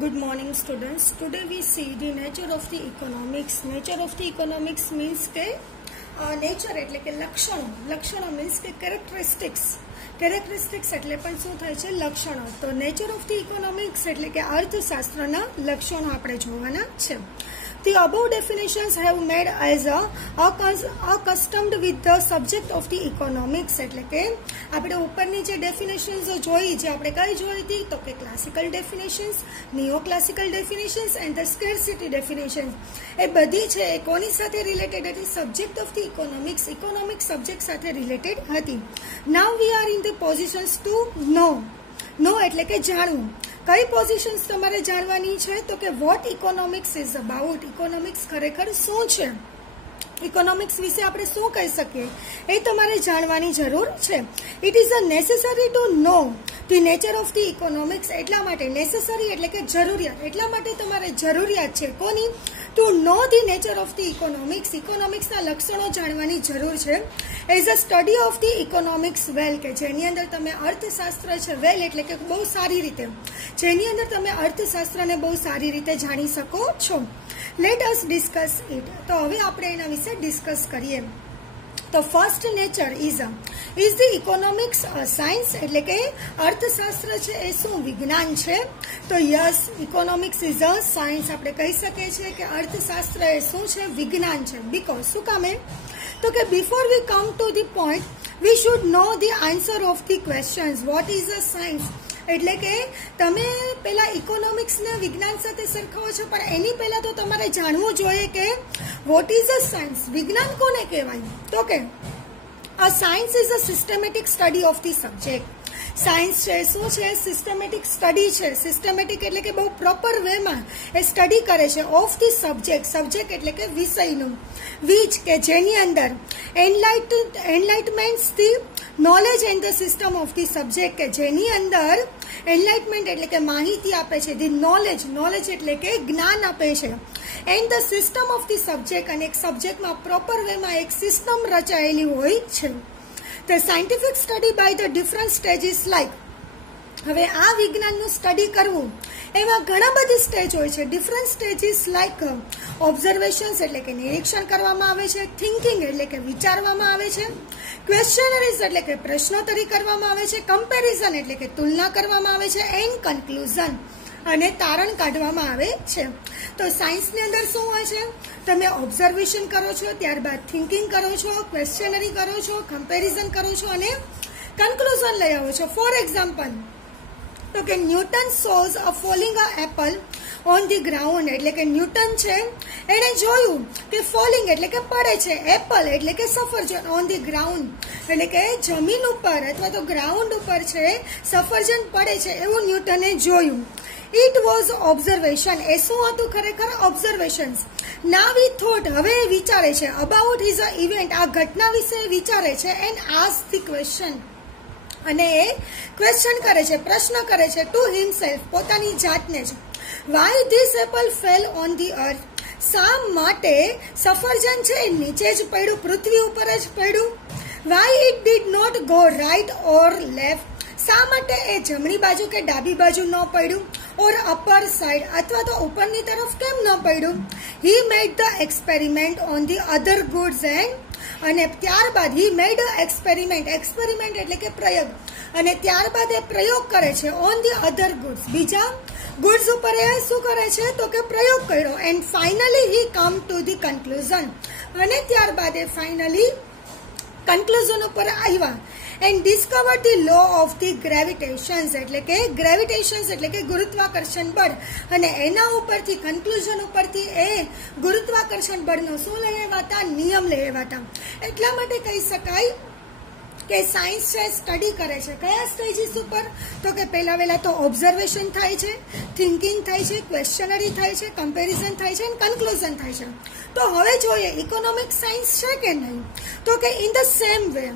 Good morning, students. Today we see the nature of the economics. Nature of the economics means के nature એટલે કે લક્ષણો means કે characteristics એટલે પણ શું થાય છે લક્ષણો. તો nature of the economics એટલે કે અર્થશાસ્ત્રના લક્ષણો આપણે જોવાના છે. The above definitions have made as accustomed with the subject of the economics. એટલે કે આપણે ઉપરની જે ડેફિનેશન્સ જોઈ, જે આપણે કઈ જોઈ હતી તો કે classical definitions, neoclassical definitions and the scarcity definitions, એ બધી છે એ કોની સાથે રિલેટેડ હતી? Subject of the economic subject સાથે રિલેટેડ હતી. Now we are in the positions to know એટલે કે જાણવું. કઈ પોઝિશન્સ તમારે જાણવાની છે તો કે what economics is about. Economics ખરેખર શું છે, ઇકોનોમિક્સ વિશે આપણે શું કહી શકીએ એ તમારે જાણવાની જરૂર છે. It is a necessary to know the nature of the economics. એટલા માટે નેસેસરી એટલે કે જરૂરિયાત, એટલા માટે તમારે જરૂરિયાત છે કોની? To know the nature of the economics. ઇકોનોમિક્સના લક્ષણો જાણવાની જરૂર છે. As a study of the economics well, કે જેની અંદર તમે અર્થશાસ્ત્ર છે વેલ એટલે કે બહુ સારી રીતે, જેની અંદર તમે અર્થશાસ્ત્રને બહુ સારી રીતે જાણી શકો છો. Let us discuss it. તો હવે આપણે એના વિશે ડિસ્કસ કરીએ. તો first nature is the economics science, એટલે કે અર્થશાસ્ત્ર છે એ શું વિજ્ઞાન છે? તો yes, economics is a science. આપણે કહી શકીએ છીએ કે અર્થશાસ્ત્ર એ શું છે? વિજ્ઞાન છે. બીકોઝ શું કામે? તો કે before we come to the point we should know the answer of the questions. What is a science? એટલે કે તમે પેલા ઇકોનોમિક્સને વિજ્ઞાન સાથે સરખાવો છો, પણ એની પહેલા તો તમારે જાણવું જોઈએ કે વોટ ઇઝ અ સાયન્સ. વિજ્ઞાન કોને કહેવાય? તો કે a science is a systematic study of the subject. Science છે શું છે? સિસ્ટમેટિક સ્ટડી છે. સિસ્ટમેટિક એટલે કે બહુ પ્રોપર વેમાં એ સ્ટડી કરે છે ઓફ ધી સબ્જેક્ટ એટલે કે વિષયનું, વિચ કે જેની અંદર enlightenments the knowledge and the system of the subject, કે જેની અંદર એનલાઇટમેન્ટ એટલે કે માહિતી આપે છે, ધી નોલેજ એટલે કે જ્ઞાન આપે છે, and the system of the subject, અને એક સબ્જેક્ટમાં પ્રોપર વેમાં એક સિસ્ટમ રચાયેલી હોય છે. The scientific study by the different stages like, હવે આ વિજ્ઞાનનું સ્ટડી કરવું એમાં ઘણા બધી સ્ટેજ હોય છે. ડિફરન્ટ સ્ટેજીસ લાઈક ઓબ્ઝર્વેશન્સ એટલે કે નિરીક્ષણ કરવામાં આવે છે, થિંકિંગ એટલે કે વિચારવામાં આવે છે, ક્વેશ્ચનરીઝ એટલે કે પ્રશ્નોત્તરી કરવામાં આવે છે, કમ્પેરિઝન એટલે કે તુલના કરવામાં આવે છે, એન્ડ કન્ક્લુઝન અને તારણ કાઢવામાં આવે છે. તો સાયન્સની અંદર શું હોય છે? તમે ઓબ્ઝર્વેશન કરો છો, ત્યારબાદ થિંકિંગ કરો છો, ક્વેશ્ચનરી કરો છો, કમ્પેરિઝન કરો છો અને કન્ક્લુઝન લઈ આવો છો. ફોર એક્ઝામ્પલ, તો કે Newton saws a falling a apple on the ground, એટલે કે ન્યૂટન છે એણે જોયું કે ફોલિંગ એટલે કે પડે છે, એપલ એટલે કે સફરજન, ઓન ધી ગ્રાઉન્ડ એટલે કે જમીન ઉપર અથવા તો ગ્રાઉન્ડ ઉપર છે સફરજન પડે છે એવું ન્યૂટને જોયું. It was observation. એ શું હતું? ખરેખર ઓબ્ઝર્વેશન્સ. નાવ વી થોટ, હવે એ વિચારે છે, અબાઉટ હિઝ અ ઇવેન્ટ, આ ઘટના વિશે વિચારે છે, એન્ડ આસ્ક ધી ક્વેશ્ચન, અને એ ક્વેશ્ચન કરે છે, પ્રશ્ન કરે છે ટુ હિમસેલ્ફ, પોતાની જાતને જ. Y this Apple fell on the અર્થ, શા માટે સફરજન છે એ નીચે જ પડ્યું, પૃથ્વી ઉપર જ પડ્યું. Why it did not go right or left, શા માટે એ જમણી બાજુ કે ડાબી બાજુ ન પડ્યું, ઓર અપર સાઇડ અથવા તો ઉપરની તરફ કેમ ન પડ્યું. He made the experiment on the other goods and, અને ત્યારબાદ હી મેડ એક્સપેરિમેન્ટ એટલે કે પ્રયોગ, અને ત્યારબાદ એ પ્રયોગ કરે છે ઓન ધી અધર ગુડ્સ, બીજા ગુડ્સ ઉપર એ શું કરે છે તો કે પ્રયોગ કર્યો. And finally he come to the conclusion, અને ત્યારબાદ એ ફાઇનલી કન્ક્લુઝન ઉપર આવ્યા. And discover the law of the gravitations, એટલે કે ગુરુત્વાકર્ષણ બળ, અને એના ઉપરથી કન્ક્લુઝન ઉપરથી એ ગુરુત્વાકર્ષણ બળનો શું લઈ આવ્યા હતા? નિયમ લઈ આવ્યા હતા. એટલા માટે કહી શકાય કે સાયન્સ છે સ્ટડી કરે છે કયા સ્ટેજીસ ઉપર? તો કે પહેલા તો ઓબ્ઝર્વેશન થાય છે, થિંકિંગ થાય છે, ક્વેશ્ચનરી થાય છે, કમ્પેરિઝન થાય છે અને કન્ક્લુઝન થાય છે. તો હવે જોઈએ ઇકોનોમિક સાયન્સ છે કે નહીં? તો કે in the same way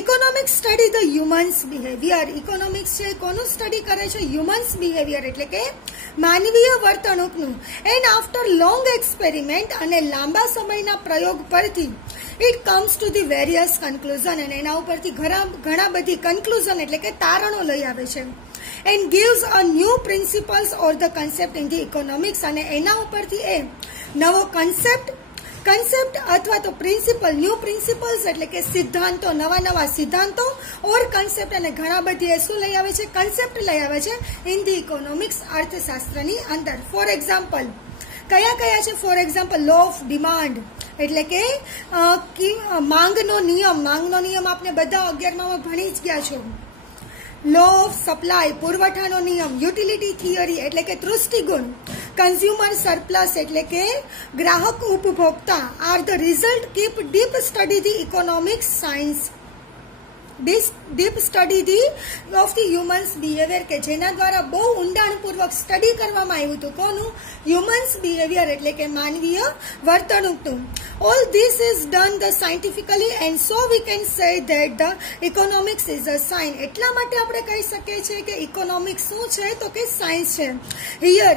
economics study the humans behaviour. Economics છે કોનું સ્ટડી કરે છે? હ્યુમન્સ બિહેવિયર એટલે કે માનવીય વર્તણૂકનું. એન્ડ આફ્ટર લોંગ એક્સપેરિમેન્ટ, અને લાંબા સમયના પ્રયોગ પરથી it comes to the various conclusion અને એના ઉપરથી ઘણા બધી કન્ક્લુઝન એટલે કે તારણો લઈ આવે છે and gives a new principles or the concept in the economics અને એના ઉપરથી એ નવો કન્સેપ્ટ અથવા તો પ્રિન્સિપલ ન્યૂ પ્રિન્સિપલ્સ એટલે કે સિદ્ધાંતો નવા સિદ્ધાંતો ઓર કન્સેપ્ટ અને ઘણા બધી એ શું લઈ આવે છે કન્સેપ્ટ લઈ આવે છે ઇન ધી ઇકોનોમિક્સ અર્થશાસ્ત્રની અંદર. ફોર એક્ઝામ્પલ કયા છે? For example law of demand એટલે કે માંગનો નિયમ આપણે બધા 11માં ભણી જ ગયા છો. લો ઓફ સપ્લાય પુરવઠાનો નિયમ. યુટિલિટી થિયરી એટલે કે તૃષ્ટિગુણ. કન્ઝ્યુમર સરપ્લસ એટલે કે ગ્રાહક ઉપભોક્તા are the result keep deep study the economics science deep study the of the humans behaviour કે જેના દ્વારા બહુ ઊંડાણપૂર્વક સ્ટડી કરવામાં આવ્યું હતું. કોનું? હ્યુમન્સ બિહેવિયર એટલે કે માનવીય વર્તણૂકનું. All this is done the scientifically and so we can say that the economics is a science. એટલા માટે આપણે કહી શકીએ છીએ કે ઇકોનોમિક્સ શું છે તો કે સાયન્સ છે. Here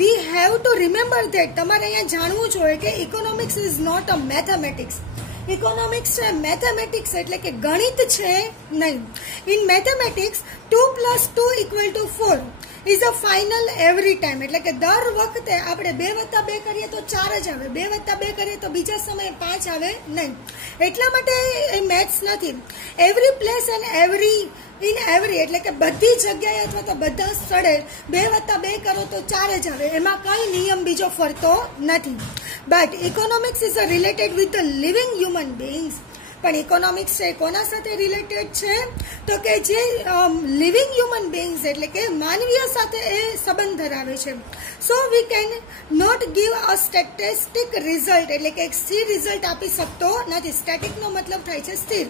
we have to remember that તમારે અહીંયા જાણવું જોઈએ કે economics is not a mathematics. Economics છે મેથેમેટિક્સ એટલે કે ગણિત છે નહીં. In mathematics 2 + 2 = 4 is a final every time એટલે કે દર વખતે આપણે 2 + 2 કરીએ તો 4 જ આવે, 2 + 2 કરીએ તો બીજા સમયે 5 આવે નહીં. એટલા માટે એ મેથ્સ નથી. Every place and in every એટલે કે બધી જગ્યાએ અથવા તો બધા સ્થળે 2 + 2 કરો તો 4 જ આવે, એમાં કઈ નિયમ બીજો ફરતો નથી. But economics is related with the living human beings. પણ ઇકોનોમિક્સ છે કોના સાથે રિલેટેડ છે તો કે જે લિવિંગ હ્યુમન બીઇંગ્સ એટલે કે માનવીય સાથે એ સંબંધ ધરાવે છે. So we can not give a statistic result એટલે કે એક સ્થિર રિઝલ્ટ આપી શકતો નથી. સ્ટેટિકનો મતલબ થાય છે સ્થિર.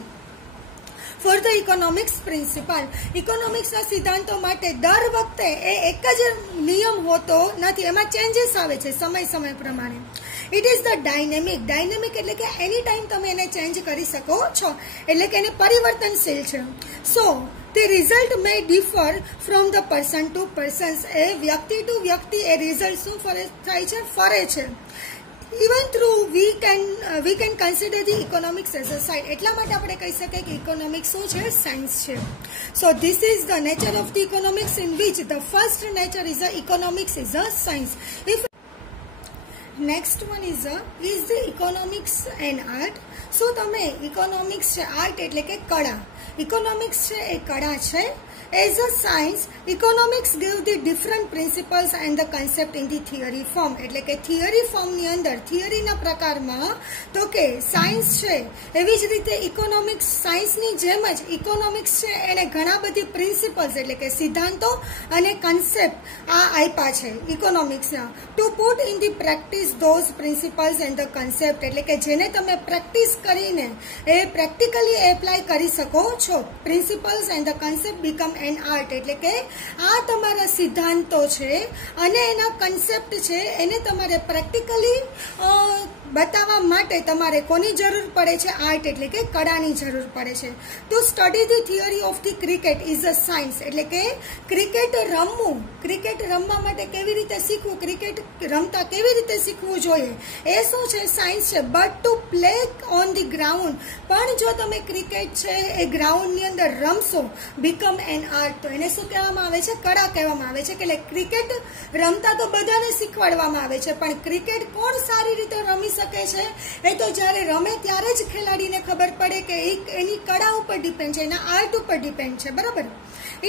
ફોર ધ ઇકોનોમિક્સ પ્રિન્સિપલ ઇકોનોમિક્સના સિદ્ધાંતો માટે દર વખતે એ એક જ નિયમ હોતો નથી, એમાં ચેન્જીસ આવે છે સમય પ્રમાણે. ઇટ ઇઝ ધ ડાયનેમિક એટલે કે એની ટાઈમ તમે એને ચેન્જ કરી શકો છો એટલે કે એને પરિવર્તનશીલ છે. સો the result may differ from the person to persons. એ વ્યક્તિ ટુ વ્યક્તિ એ રિઝલ્ટ શું થાય છે ફરે છે. Even through we can consider the economics as a science. એટલા માટે આપણે કહી શકીએ કે ઇકોનોમિક્સ શું છે સાયન્સ છે. So this is the nature of the economics in which the first nature is the economics is a science. If next one is the economics and art. શું તમે ઇકોનોમિક્સ છે આર્ટ એટલે કે કળા. Economics છે એ કળા છે. As a science, economics give the different principles and the concept in the theory form. એટલે કે theory form ની અંદર થિયરીના પ્રકારમાં તો કે સાયન્સ છે એવી જ રીતે ઇકોનોમિક્સ સાયન્સની જેમ જ ઇકોનોમિક્સ છે એને ઘણા બધી પ્રિન્સિપલ્સ એટલે કે સિદ્ધાંતો અને કન્સેપ્ટ આ આપ્યા છે ઇકોનોમિક્સના. To put in the practice those principles and the concept એટલે કે જેને તમે પ્રેક્ટિસ કરીને એ પ્રેક્ટિકલી એપ્લાય કરી શકો છો. Principles and the concept become N art એટલે કે આ તમારા સિદ્ધાંતો છે અને એના કન્સેપ્ટ છે એને તમારે પ્રેક્ટિકલી બતાવવા માટે તમારે કોની જરૂર પડે છે? આર્ટ એટલે કે કળાની જરૂર પડે છે. To study the theory of the cricket is a science એટલે કે ક્રિકેટ રમવા માટે કેવી રીતે શીખવું, ક્રિકેટ રમતા કેવી રીતે શીખવું જોઈએ એ શું છે? સાયન્સ છે. But to play on the ground પણ જો તમે ક્રિકેટ છે એ ગ્રાઉન્ડની અંદર રમશો બીકમ એન આર્ટ તો એને શું કહેવામાં આવે છે? કળા કહેવામાં આવે છે. એટલે ક્રિકેટ રમતા તો બધાને શીખવાડવામાં આવે છે પણ ક્રિકેટ કોણ સારી રીતે રમી શકે છે એ તો જ્યારે રમે ત્યારે જ ખેલાડીને ખબર પડે કે એની કળા ઉપર ડિપેન્ડ છે, એના આર્ટ ઉપર ડિપેન્ડ છે. બરાબર.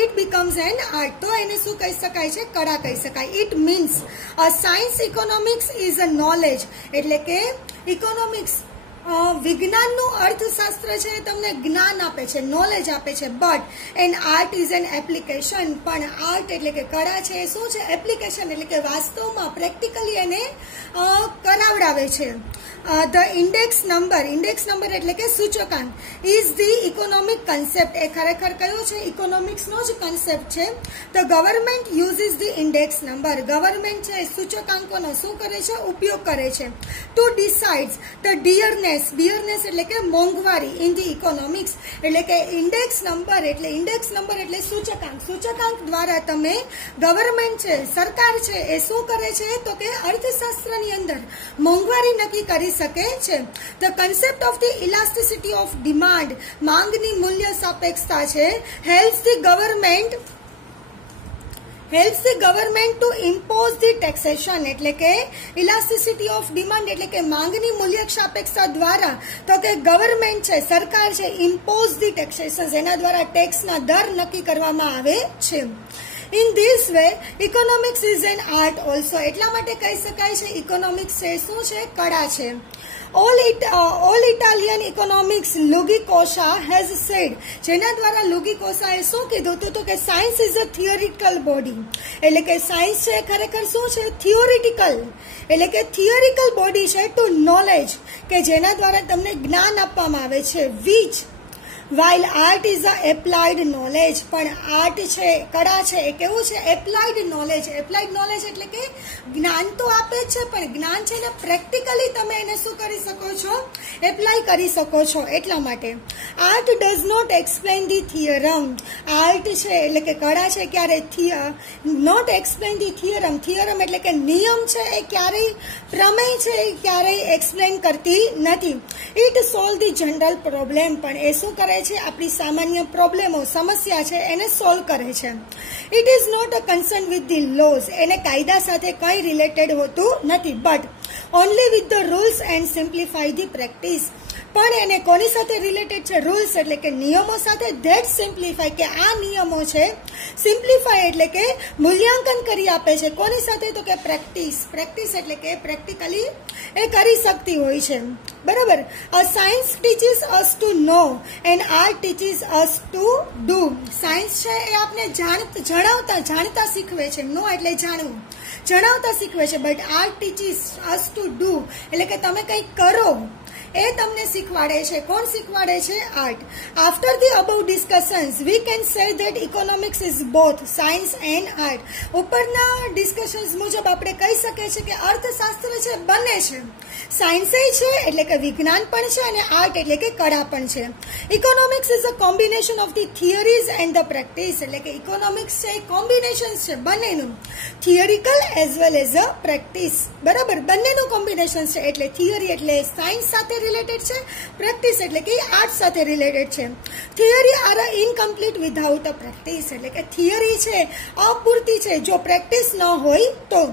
ઇટ બીકમ્સ એન આર્ટ તો એને શું કહી શકાય છે? કળા કહી શકાય. It means uh science economics is a knowledge એટલે કે ઇકોનોમિક્સ વિજ્ઞાનનું અર્થશાસ્ત્ર છે તમને જ્ઞાન આપે છે, નોલેજ આપે છે. But N art is an application પણ આર્ટ એટલે કે કળા છે એ શું છે? એપ્લિકેશન એટલે કે વાસ્તવમાં પ્રેક્ટિકલી એને કરાવડાવે છે. ધ ઇન્ડેક્સ નંબર એટલે કે સૂચકાંક ઇઝ ધી ઇકોનોમિક કન્સેપ્ટ એ ખરેખર કયો છે? ઇકોનોમિક્સનો જ કન્સેપ્ટ છે. The government uses the index number government છે સૂચકાંકોનો શું કરે છે? ઉપયોગ કરે છે. ટુ ડિસાઇડ્સ ધ ડિયરનેસ બિયરનેસ એટલે કે મોંઘવારી ઇન ધી ઇકોનોમિક્સ એટલે કે ઇન્ડેક્સ નંબર એટલે સૂચકાંક દ્વારા તમે ગવર્મેન્ટ છે, સરકાર છે એ શું કરે છે તો કે અર્થશાસ્ત્રની અંદર મોંઘવારી નક્કી કરી શકે છે. The concept of the elasticity of demand, માંગની મૂલ્ય સાપેક્ષતા છે, helps the government to impose the taxation એટલે કે ઇલાસ્ટિસિટી ઓફ ડિમાન્ડ એટલે કે માંગની મૂલ્ય સાપેક્ષતા દ્વારા તો કે ગવર્મેન્ટ છે, સરકાર છે, ઇમ્પોઝ ધી ટેક્સેશન એના દ્વારા ટેક્સના દર નક્કી કરવામાં આવે છે. In this way economics is an art also. એટલા માટે કહી શકાય છે ઇકોનોમિક્સ છે શું છે? કળા છે. All Italian economics Luigi Cosa has said, જેના દ્વારા લુગી કોસાએ શું કીધું હતું તો કે science is a theoretical body એટલે કે સાયન્સ છે ખરેખર શું છે? થિયોરિટિકલ એટલે કે થિયોરિકલ બોડી છે ટુ નોલેજ કે જેના દ્વારા તમને જ્ઞાન આપવામાં આવે છે. Which while art is a applied knowledge, પણ આર્ટ છે, કળા છે એ કેવું છે? Applied knowledge. એપ્લાઇડ નોલેજ એટલે કે જ્ઞાન તો આપે જ છે પણ જ્ઞાન છે ને પ્રેક્ટિકલી તમે એને શું કરી શકો છો? એપ્લાય કરી શકો છો. એટલા માટે art does not explain the theorem. Art છે એટલે કે કળા છે ક્યારે not explain the theorem. Theorem એટલે કે નિયમ છે એ ક્યારેય પ્રમેય છે એ ક્યારેય એક્સપ્લેન કરતી નથી. It solve the general problem, પણ એ શું કરે છે? આપણી સામાન્ય પ્રોબ્લેમો, સમસ્યા છે એને સોલ્વ કરે છે. It is not a concern with the laws. એને કાયદા સાથે કંઈ રિલેટેડ હોતું નથી. But only with the rules and simplify the practice. પણ એને કોની સાથે રિલેટેડ છે? રૂલ્સ એટલે કે નિયમો સાથે. ધેટ સિમ્પ્લિફાય કે આ નિયમો છે. સિમ્પ્લિફાય એટલે કે મૂલ્યાંકન કરી આપે છે. કોની સાથે? તો કે પ્રેક્ટિસ. પ્રેક્ટિસ એટલે કે પ્રેક્ટિકલી એ કરી શકતી હોય છે. બરાબર. A science teaches us to know and art teaches us to do. Science છે એ આપણે જાણતા શીખવે છે. નો એટલે જાણવું, જણાવતા શીખવે છે. But art teaches us to do એટલે કે તમે કંઈક કરો એ તમને શીખવાડે છે. કોણ શીખવાડે છે? Art. After the above discussions V can say that economics is both science and art. ઉપરના ડિસ્કશન્સ મુજબ આપણે કહી શકીએ છીએ કે અર્થશાસ્ત્ર છે બંને છે. સાયન્સ છે એટલે કે વિજ્ઞાન પણ છે અને આર્ટ એટલે કે કળા પણ છે. Economics is a combination of the theories and the practice. એટલે કે ઇકોનોમિક્સ છે કોમ્બિનેશન છે બંનેનું, theoretical as well as a practice. બરાબર. બંનેનું કોમ્બિનેશન છે. એટલે થિયરી એટલે સાયન્સ સાથે રિલેટેડ છે, પ્રેક્ટિસ એટલે કે આર્ટ સાથે રિલેટેડ છે. Theory are incomplete without a practice. એટલે કે થિયરી છે અપૂરતી છે જો પ્રેક્ટિસ ન હોય તો.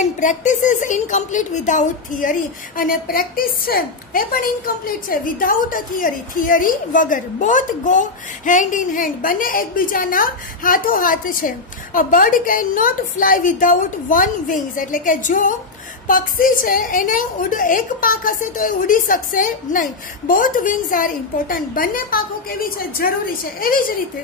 And practice is incomplete without theory. અને પ્રેક્ટિસ છે એ પણ ઇનકમ્પ્લીટ છે વિધાઉટ અ થિયરી, થિયરી વગર. Both go hand in hand. બંને એકબીજાના હાથો હાથ છે. A bird can not fly without one wings. એટલે કે જો પક્ષી છે એને એક પાંખ હશે તો એ ઉડી શકશે નહીં. Both wings are important. બંને પાંખો કેવી છે? જરૂરી છે. એવી જ રીતે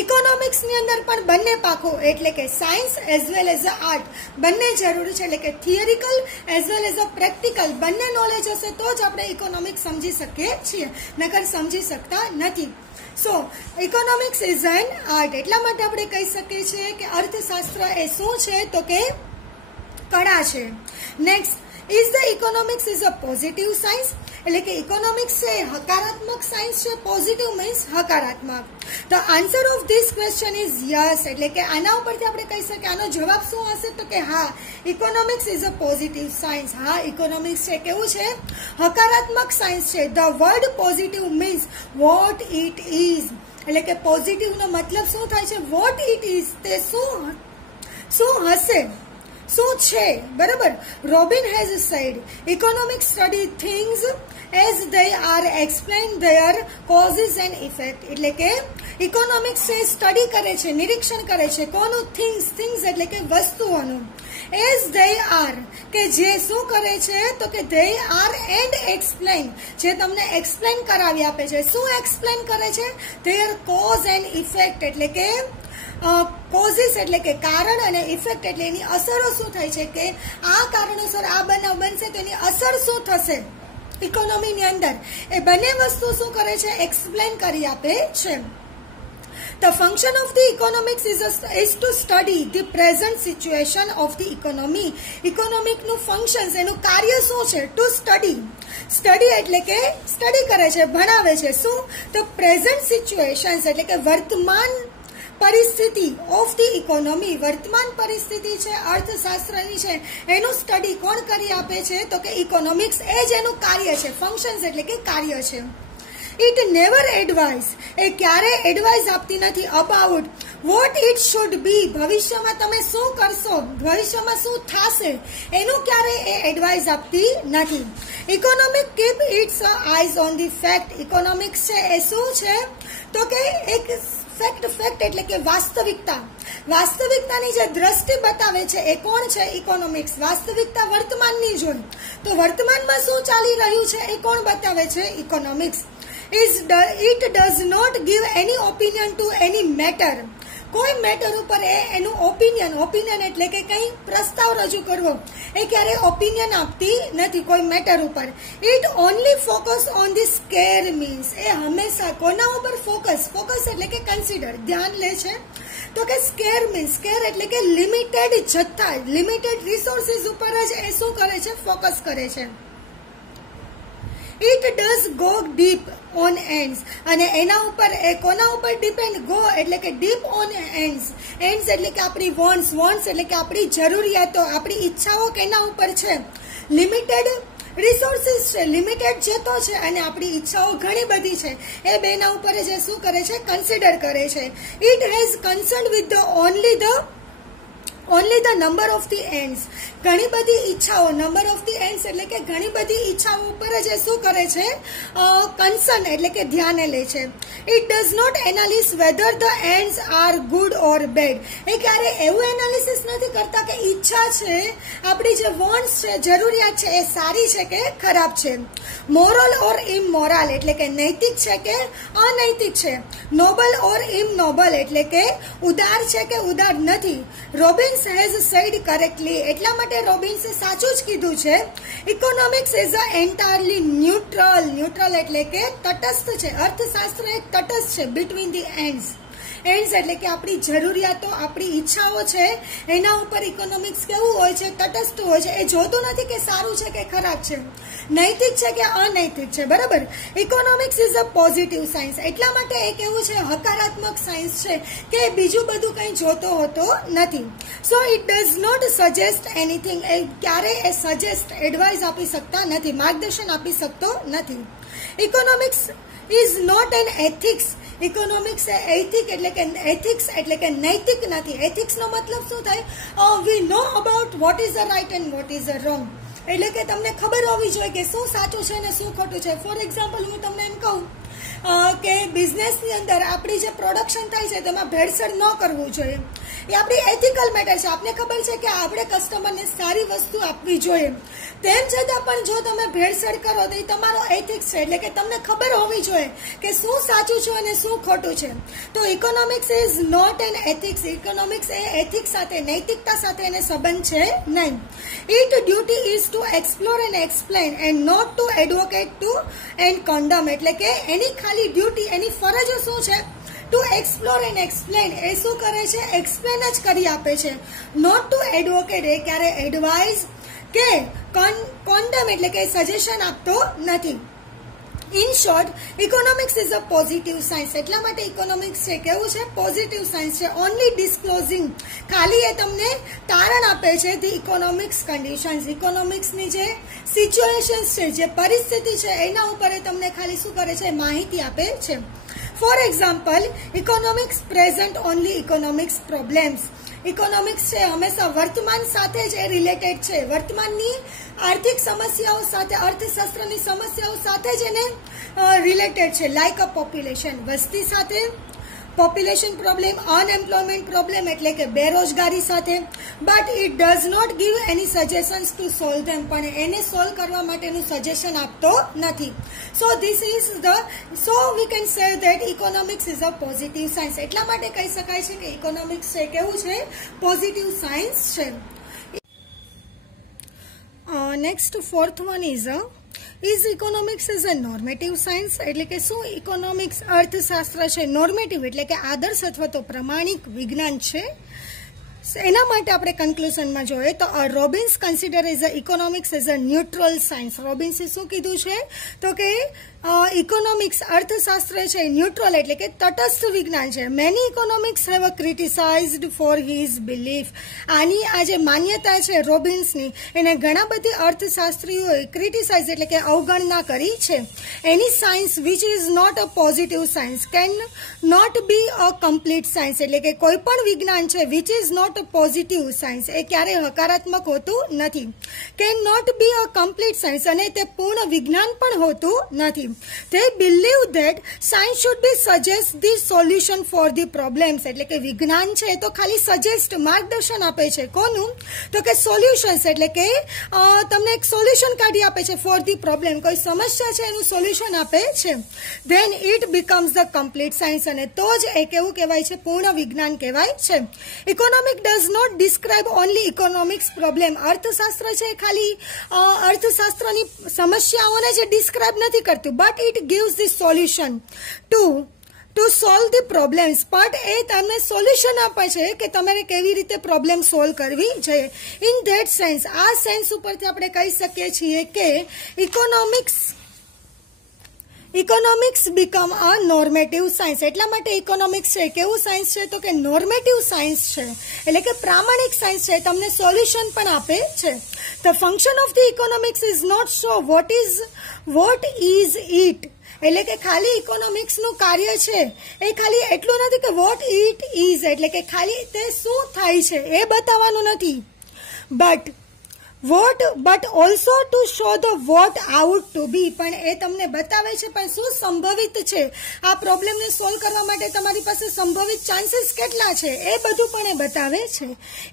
ઇકોનોમિક્સની અંદર પણ બંને પાંખો એટલે કે science as well as a art બંને જરૂરી છે. એટલે કે theoretical as well as a practical બંને નોલેજ હશે તો જ આપણે ઇકોનોમિક્સ સમજી શકીએ છીએ, નકર સમજી શકતા નથી. સો ઇકોનોમિક્સ ઇઝ એન આર્ટ. એટલા માટે આપણે કહી શકીએ છીએ કે અર્થશાસ્ત્ર એ શું છે તો કે કળા છે. Next, is the economics is a positive science. એટલે કે ઇકોનોમિક્સ છે હકારાત્મક સાયન્સ છે. પોઝિટિવ મીન્સ હકારાત્મક. The answer of this question is yes. એટલે કે આના ઉપરથી આપણે કહી શકીએ આનો જવાબ શું હશે તો કે હા, economics is a positive science. હા, ઇકોનોમિક્સ છે કેવું છે? હકારાત્મક સાયન્સ છે. The word positive means what it is. એટલે કે પોઝિટિવ નો મતલબ શું થાય છે? What it is. તે શું હશે, શું છે. બરાબર. Robbins has said economics study things as they are explain their causes and effect. એટલે કે ઇકોનોમિક્સ છે સ્ટડી કરે છે, નિરીક્ષણ કરે છે. કોનું? થિંગ્સ. થિંગ્સ એટલે કે વસ્તુઓનું. એઝ they are કે જે શું કરે છે તો કે they are and explain જે તમને એક્સપ્લેન કરાવી આપે છે. શું એક્સપ્લેન કરે છે? their cause and effect એટલે કે કોઝિસ એટલે કે કારણ અને ઇફેક્ટ એટલે એની અસરો શું થાય છે કે આ કારણોસર આ બનાવ બનશે તો એની અસર શું થશે ઇકોનોમીની અંદર. એ બંને વસ્તુ શું કરે છે? એક્સપ્લેન કરી આપે છે. The function of the economics is to study the present situation of the economy. Economic નું functions એનું કાર્ય શું છે? To study. Study એટલે કે study કરે છે, ભણાવે છે. શું? તો present situations એટલે કે વર્તમાન પરિસ્થિતિ ઓફ ધી ઇકોનોમી, વર્તમાન પરિસ્થિતિ છે અર્થશાસ્ત્રની છે, એનું સ્ટડી કોણ કરી આપે છે? તો કે ઇકોનોમિક્સ. એ જ એનું કાર્ય છે. ફંક્શન્સ એટલે કે કાર્ય છે. ઇટ નેવર એડવાઇઝ, એ ક્યારે એડવાઇઝ આપતી નથી about what it should be, ભવિષ્યમાં તમે શું કરશો, ભવિષ્યમાં શું થશે, એનું ક્યારે એ એડવાઇઝ આપતી નથી. Economic keep its eyes on the fact. Economics છે એ શું છે? તો કે એક ફેક્ટ એટલે કે વાસ્તવિકતા, વાસ્તવિકતાની જે દ્રષ્ટિ બતાવે છે એ કોણ છે? ઇકોનોમિક્સ. વાસ્તવિકતા વર્તમાનની જોઈ, તો વર્તમાનમાં શું ચાલી રહ્યું છે એ કોણ બતાવે છે? Economics. It does not give any opinion to any matter. કોઈ મેટર ઉપર એનું ઓપિનિયન એટલે કે કંઈ પ્રસ્તાવ રજૂ કરવો, એ ક્યારે ઓપિનિયન આપતી નથી કોઈ મેટર ઉપર. It only focus on the scarce means, એ હંમેશા કોના ઉપર ફોકસ એટલે કે કન્સિડર, ધ્યાન લે છે. તો કે સ્કેર મીન્સ, સ્કેર એટલે કે લિમિટેડ જથ્થા, લિમિટેડ રિસોર્સિસ ઉપર જ એ શું કરે છે? ફોકસ કરે છે. It does go deep on ends, અને એના ઉપર એ કોના ઉપર ડિપેન્ડ? ગો એટલે કે ડીપ ઓન એન્ડ્સ. એન્ડ્સ એટલે કે આપણી વોન્ટ્સ એટલે કે આપણી જરૂરિયાતો, આપણી ઈચ્છાઓ કેના ઉપર છે? લિમિટેડ રિસોર્સિસ છે, લિમિટેડ જથ્થો છે, અને આપણી ઈચ્છાઓ ઘણી બધી છે. એ બેના ઉપર જે શું કરે છે? કન્સિડર કરે છે. It has concern with the only the number of the ends, ઘણી બધી ઈચ્છાઓ, નંબર ઓફ ધી એન્ડ્સ એટલે કે ઘણી બધી ઈચ્છાઓ ઉપર જ શું કરે છે? કન્સર્ન એટલે કે ધ્યાને લે છે. It does not analyse whether the ends are good or bad, એ ક્યારે એવું એનાલિસિસ નથી કરતા કે ઈચ્છા છે, આપણી જે વોન્ટ્સ છે, જરૂરિયાત છે, એ સારી છે કે ખરાબ છે. મોરલ ઓર ઇમોરલ એટલે કે નૈતિક છે કે અનૈતિક છે. નોબલ ઓર ઇમનોબલ એટલે કે ઉદાર છે કે ઉદાર નથી. રોબિન્સ હેઝ સેડ કરેક્ટલી, એટલા માટે રોબિન્સે સાચું જ કીધું છે. Economics is a entirely neutral એટલે કે તટસ્થ છે. અર્થશાસ્ત્ર એક તટસ્થ છે. બિટવીન ધી એન્ડ્સ એટલે કે આપણી જરૂરિયાતો, આપણી ઈચ્છાઓ છે, એના ઉપર ઇકોનોમિક્સ કેવું હોય છે? તટસ્થ હોય છે. એ જોતું નથી કે સારું છે કે ખરાબ છે, નૈતિક છે કે અનૈતિક છે. બરાબર. Economics is a positive science, એટલા માટે એ કેવું છે? હકારાત્મક સાયન્સ છે કે બીજું બધું કંઈ જોતો હોતો નથી. So it does not suggest anything, એ ક્યારે એ સજેસ્ટ, એડવાઇઝ આપી શકતા નથી, માર્ગદર્શન આપી શકતો નથી. Economics is not an ethics, economics ethics એટલે કે નૈતિક નથી. એથિક્સ નો મતલબ શું થાય? We know about what is the right and what is the wrong, એટલે કે તમને ખબર હોવી જોઈએ કે શું સાચું છે ને શું ખોટું છે. ફોર એક્ઝામ્પલ હું તમને એમ કહું કે બિઝનેસની અંદર આપણી જે પ્રોડક્શન થાય છે તેમાં ભેળસેળ ન કરવું જોઈએ, એ આપણી એથિકલ મેટર છે. આપને ખબર છે કે આપણે કસ્ટમરને સારી વસ્તુ આપવી જોઈએ, તેમ છતાં પણ જો તમે ભેળસેળ કરો તો એ તમારો એથિક્સ છે, એટલે કે તમને ખબર હોવી જોઈએ કે શું સાચું છે અને શું ખોટું છે. તો economics is not an ethics, economics એ એથિક્સ સાથે, નૈતિકતા સાથે એને સંબંધ છે નહીં. It duty is to explore and explain and not to advocate to and condemn, એટલે કે એની ખાલી ડ્યુટી, એની ફરજ શું છે? ટુ એક્સપ્લોર એન્ડ એક્સપ્લેન, એ શું કરે છે? એક્સપ્લેન જ કરી આપે છે. નોટ ટુ એડવોકેટ, એ ક્યારે એડવાઇઝ કે કોન્ડમ એટલે કે સજેશન આપતો નથી. In short, economics is a positive science, એટલા માટે ઇકોનોમિક્સ છે કેવું છે? પોઝિટિવ સાયન્સ છે. ઓનલી ડિસ્ક્લોઝિંગ, ખાલી એ તમને તારણ આપે છે ધી ઇકોનોમિક્સ કન્ડિશન્સ, ઇકોનોમિક્સની જે સિચ્યુએશન્સ છે, જે પરિસ્થિતિ છે, એના ઉપર એ તમને ખાલી શું કરે છે? માહિતી આપે છે. For example, economics present only economics problems, economics છે હંમેશા વર્તમાન સાથે જ એ રિલેટેડ છે, વર્તમાનની આર્થિક સમસ્યાઓ સાથે, અર્થશાસ્ત્રની સમસ્યાઓ સાથે જ એને રિલેટેડ છે. લાઇક અ પોપ્યુલેશન, વસ્તી સાથે, પોપ્યુલેશન પ્રોબ્લેમ, અનએમ્પ્લોયમેન્ટ પ્રોબ્લેમ એટલે કે બેરોજગારી સાથે. But it does not give any suggestions to solve them, પણ એને સોલ્વ કરવા માટેનું સજેશન આપતો નથી. So we can say that economics is a positive science, એટલા માટે કહી શકાય છે કે ઇકોનોમિક્સ છે કેવું છે? પોઝિટિવ સાયન્સ છે. Next fourth one is is economics is a normative science, એટલે કે શું ઇકોનોમિક્સ અર્થશાસ્ત્ર છે નોર્મેટિવ એટલે કે આદર્શ અથવા તો પ્રમાણિક વિજ્ઞાન છે? એના માટે આપણે કન્ક્લુઝનમાં જોઈએ તો Robbins consider as a economics as a neutral science. રોબિન્સે શું કીધું છે તો કે ઇકોનોમિક્સ અર્થશાસ્ત્ર છે ન્યુટ્રલ એટલે કે તટસ્થ વિજ્ઞાન છે. Many economics have criticised for his belief. આની આ જે માન્યતા છે રોબિન્સની એને ઘણા બધી અર્થશાસ્ત્રીઓએ ક્રિટિસાઇઝ એટલે કે અવગણના કરી છે. Any science which is not a positive science can not be a complete science, એટલે કે કોઈ પણ વિજ્ઞાન છે which is not a positive science એ ક્યારેય હકારાત્મક હોતું નથી. Can not be a complete science અને તે પૂર્ણ વિજ્ઞાન પણ હોતું નથી. They believe that science should be suggest the solution for the problems, એટલે કે વિજ્ઞાન છે તો ખાલી સજેસ્ટ માર્ગદર્શન આપે છે. કોનું? તો કે સોલ્યુશન્સ, એટલે કે તમને એક સોલ્યુશન કાઢી આપે છે ફોર ધી પ્રોબ્લેમ, કોઈ સમસ્યા છે એનું સોલ્યુશન આપે છે. Then it becomes the complete science, અને તો જ એ કેવું કહેવાય છે? પૂર્ણ વિજ્ઞાન કહેવાય છે. Economic does not describe only economics problem. અર્થશાસ્ત્ર છે ખાલી અર્થશાસ્ત્રની સમસ્યાઓને જે ડિસ્ક્રાઇબ નથી કરતું, but it gives the solution to solve the problems. but એ તમને સોલ્યુશન આપે છે કે તમારે કેવી રીતે પ્રોબ્લેમ સોલ્વ કરવી જોઈએ. ઇન ધેટ સેન્સ, આ સેન્સ ઉપરથી આપણે કહી શકીએ છીએ કે economics become a normative science. એટલા માટે ઇકોનોમિક્સ છે કેવું સાયન્સ છે તો કે નોર્મેટિવ સાયન્સ છે, એટલે કે પ્રામાણિક સાયન્સ છે. તમને સોલ્યુશન પણ આપે છે. The function of the economics is not show what is it, એટલે કે ખાલી ઇકોનોમિક્સનું કાર્ય છે એ ખાલી એટલું નથી કે વોટ ઇટ ઇઝ એટલે કે ખાલી તે શું થાય છે એ બતાવવાનું નથી, but also to show the what out to be. પણ એ તમને બતાવે છે પણ શું સંભવિત છે, આ પ્રોબ્લેમને સોલ્વ કરવા માટે તમારી પાસે સંભવિત ચાન્સીસ કેટલા છે એ બધું પણ એ બતાવે છે.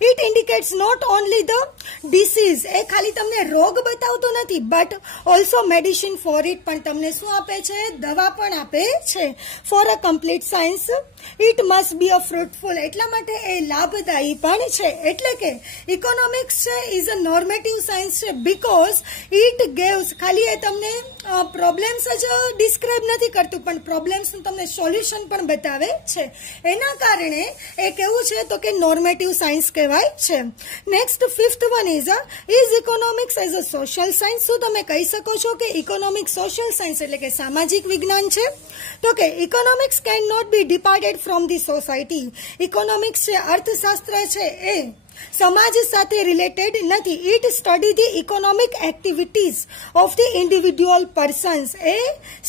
It indicates not only the disease, એ ખાલી તમને રોગ બતાવતું નથી, but also medicine for it, પણ તમને શું આપે છે? દવા પણ આપે છે. For a complete science it must be a fruitful, એટલા માટે એ લાભદાયી પણ છે. એટલે કે ઇકોનોમિક્સ છે ઇઝ અ નોર્મેટિવ સાયન્સ છે બીકોઝ ઇટ ગેવ્સ, ખાલી એ તમને પ્રોબ્લેમ્સ જ ડિસ્ક્રાઇબ નથી કરતું પણ પ્રોબ્લેમ્સનું તમને સોલ્યુશન પણ બતાવે છે. એના કારણે એ કેવું છે તો કે નોર્મેટિવ સાયન્સ કહેવાય છે. Next fifth one is economics as a social science. શું તમે કહી શકો છો કે ઇકોનોમિક્સ સોશિયલ સાયન્સ એટલે કે સામાજિક વિજ્ઞાન છે? તો કે economics can not be departed from the society. Economics છે અર્થશાસ્ત્ર છે એ સમાજ સાથે રિલેટેડ નથી. It study the economic activities of the individual persons, એ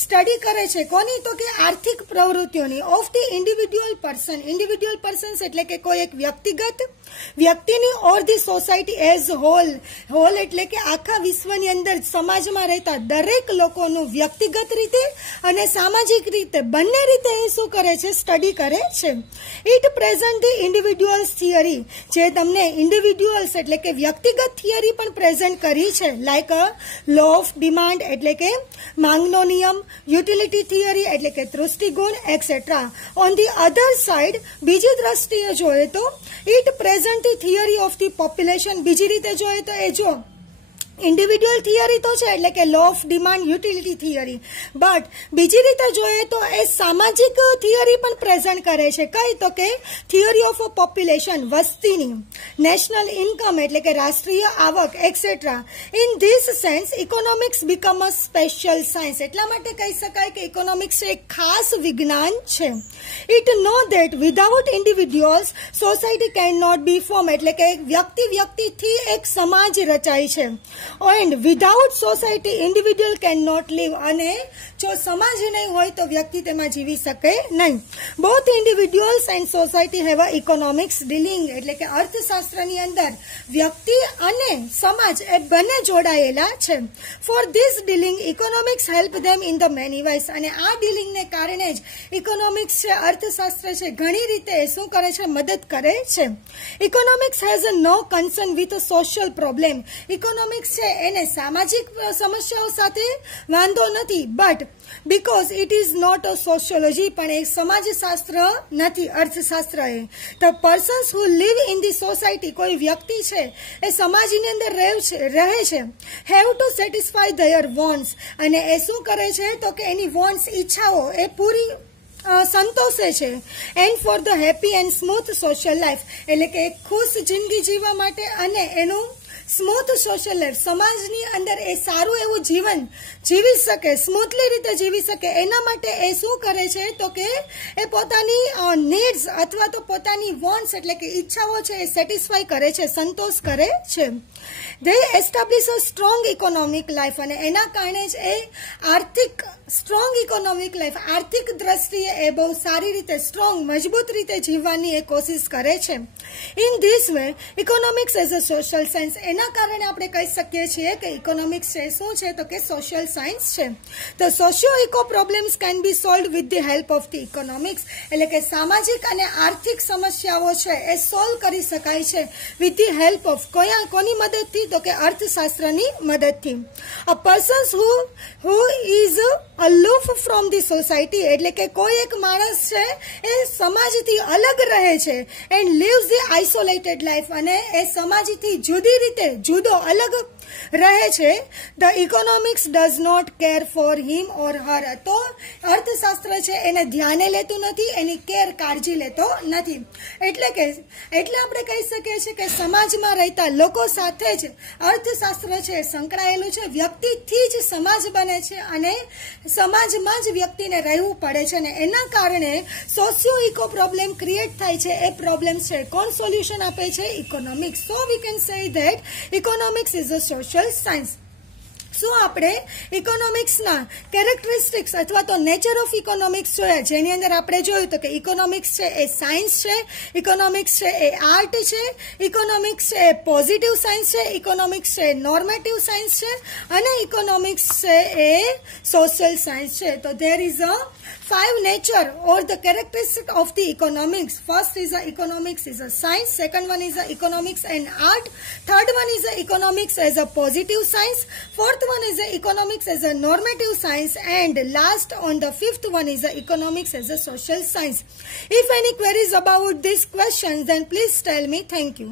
સ્ટડી કરે છે કોની? તો કે આર્થિક પ્રવૃત્તિઓની. ઓફ ધી ઇન્ડિવિડ્યુઅલ પર્સન્સ એટલે કે કોઈ એક વ્યક્તિની or the society as whole એટલે કે આખા વિશ્વની અંદર સમાજમાં રહેતા દરેક લોકોનું વ્યક્તિગત રીતે અને સામાજિક રીતે બંને રીતે એ શું કરે છે? સ્ટડી કરે છે. It present the individuals theory, જે તમને ઇન્ડિવિડ્યુઅલ્સ એટલે કે વ્યક્તિગત થિયરી પણ પ્રેઝન્ટ કરી છે, લાઈક લો ઓફ ડિમાન્ડ એટલે કે માંગનો નિયમ, યુટિલિટી થિયરી એટલે કે તૃષ્ટિગુણ etcetera. On the other side, બીજી દ્રષ્ટિએ જોઈએ તો it present the theory of the population. બીજી રીતે જોઈએ તો એ જો ઇન્ડિવિડ્યુઅલ થિયરી તો છે એટલે કે law of demand, utility theory, but બીજી રીતે જોઈએ તો એ સામાજિક થિયરી પણ પ્રેઝન્ટ કરે છે. કઈ? તો કે થિયરી ઓફ અ પોપ્યુલેશન, વસ્તીની, નેશનલ ઇન્કમ એટલે કે રાષ્ટ્રીય આવક et cetera. In this sense economics become a special science. એટલા માટે કહી શકાય કે ઇકોનોમિક્સ એક ખાસ વિજ્ઞાન છે. It know that without individuals society can not be form, એટલે કે વ્યક્તિથી એક સમાજ રચાય છે. And without society individual can not live, અને જો સમાજ નહીં હોય તો વ્યક્તિ તેમાં જીવી શકે નહીં. Both individuals and society have a economics dealing, એટલે કે અર્થશાસ્ત્રની અંદર વ્યક્તિ અને સમાજ એ બંને જોડાયેલા છે. For this dealing economics help them in the many ways, અને આ ડીલિંગને કારણે જ ઇકોનોમિક્સ છે અર્થશાસ્ત્ર છે ઘણી રીતે શું કરે છે? મદદ કરે છે. Economics has no concern with social problem. Economics છે એને સામાજિક સમસ્યાઓ સાથે વાંધો નથી, but because it is not a sociology, પણ એ સમાજશાસ્ત્ર નથી, અર્થશાસ્ત્ર એ. The persons who live in the society, કોઈ વ્યક્તિ છે એ સમાજની અંદર રહે છે, have to satisfy their wants, અને એ શું કરે છે તો કે એની વોન્ટ્સ, ઈચ્છાઓ એ પૂરી સંતોષે છે. And for the happy and smooth social life, એટલે કે એક ખુશ જિંદગી જીવવા માટે અને એનું સ્મૂથ સોશિયલ લાઈફ, સમાજની અંદર એ સારું એવું જીવન જીવી શકે, સ્મૂથલી રીતે જીવી શકે, એના માટે એ શું કરે છે તો કે એ પોતાની નીડ્સ અથવા તો પોતાની વોન્ટ્સ એટલે કે ઈચ્છાઓ છે એ સેટિસ્ફાય કરે છે, સંતોષ કરે છે. They establish a strong economic life, અને એના કારણે જ એ આર્થિક સ્ટ્રોંગ ઇકોનોમિક લાઈફ, આર્થિક દ્રષ્ટિએ એ બહુ સારી રીતે સ્ટ્રોંગ મજબૂત રીતે જીવવાની એ કોશિશ કરે છે. In this way economics as a social science, એના કારણે આપણે કહી શકીએ છીએ કે ઇકોનોમિક્સ છે શું છે તો કે સોશિયલ સાયન્સ છે. તો socio eco problems can be solve with the help of the economics, એટલે કે સામાજિક અને આર્થિક સમસ્યાઓ છે એ સોલ્વ કરી શકાય છે વિથ ધી હેલ્પ ઓફ કોની મદદથી તો કે અર્થશાસ્ત્રની મદદથી. A persons who is aloof from the society, એટલે કે કોઈ એક માણસ છે એ સમાજથી અલગ રહે છે, and lives the isolated life, અને એ સમાજથી જુદી રીતે જુદો અલગ રહે છે. The economics does not care for him or her, તો અર્થશાસ્ત્ર છે એને ધ્યાને લેતું નથી, એની કેર કાળજી લેતો નથી. એટલે આપણે કહી શકીએ છીએ કે સમાજમાં રહેતા લોકો સાથે જ અર્થશાસ્ત્ર છે સંકળાયેલું છે, વ્યક્તિથી જ સમાજ બને છે અને સમાજમાં જ વ્યક્તિને રહેવું પડે છે, અને એના કારણે સોશિયો ઇકો પ્રોબ્લેમ ક્રિએટ થાય છે. એ પ્રોબ્લેમ છે કોણ સોલ્યુશન આપે છે? Economics. So we can say that economics is a social science. શું આપણે ઇકોનોમિક્સના કેરેક્ટરિસ્ટિક્સ અથવા તો નેચર ઓફ ઇકોનોમિક્સ જોયા, જેની અંદર આપણે જોયું તો કે ઇકોનોમિક્સ છે એ સાયન્સ છે, ઇકોનોમિક્સ છે એ આર્ટ છે, ઇકોનોમિક્સ છે એ પોઝિટિવ સાયન્સ છે, ઇકોનોમિક્સ છે એ નોર્મેટિવ સાયન્સ છે, અને ઇકોનોમિક્સ છે એ સોશિયલ સાયન્સ છે. તો there is a 5 nature or the characteristic of the economics. First is the economics is a science, second one is the economics and art, third one is the economics as a positive science, fourth one is the economics as a normative science, and last on the fifth one is the economics as a social science. If any queries about these questions, then please tell me. Thank you.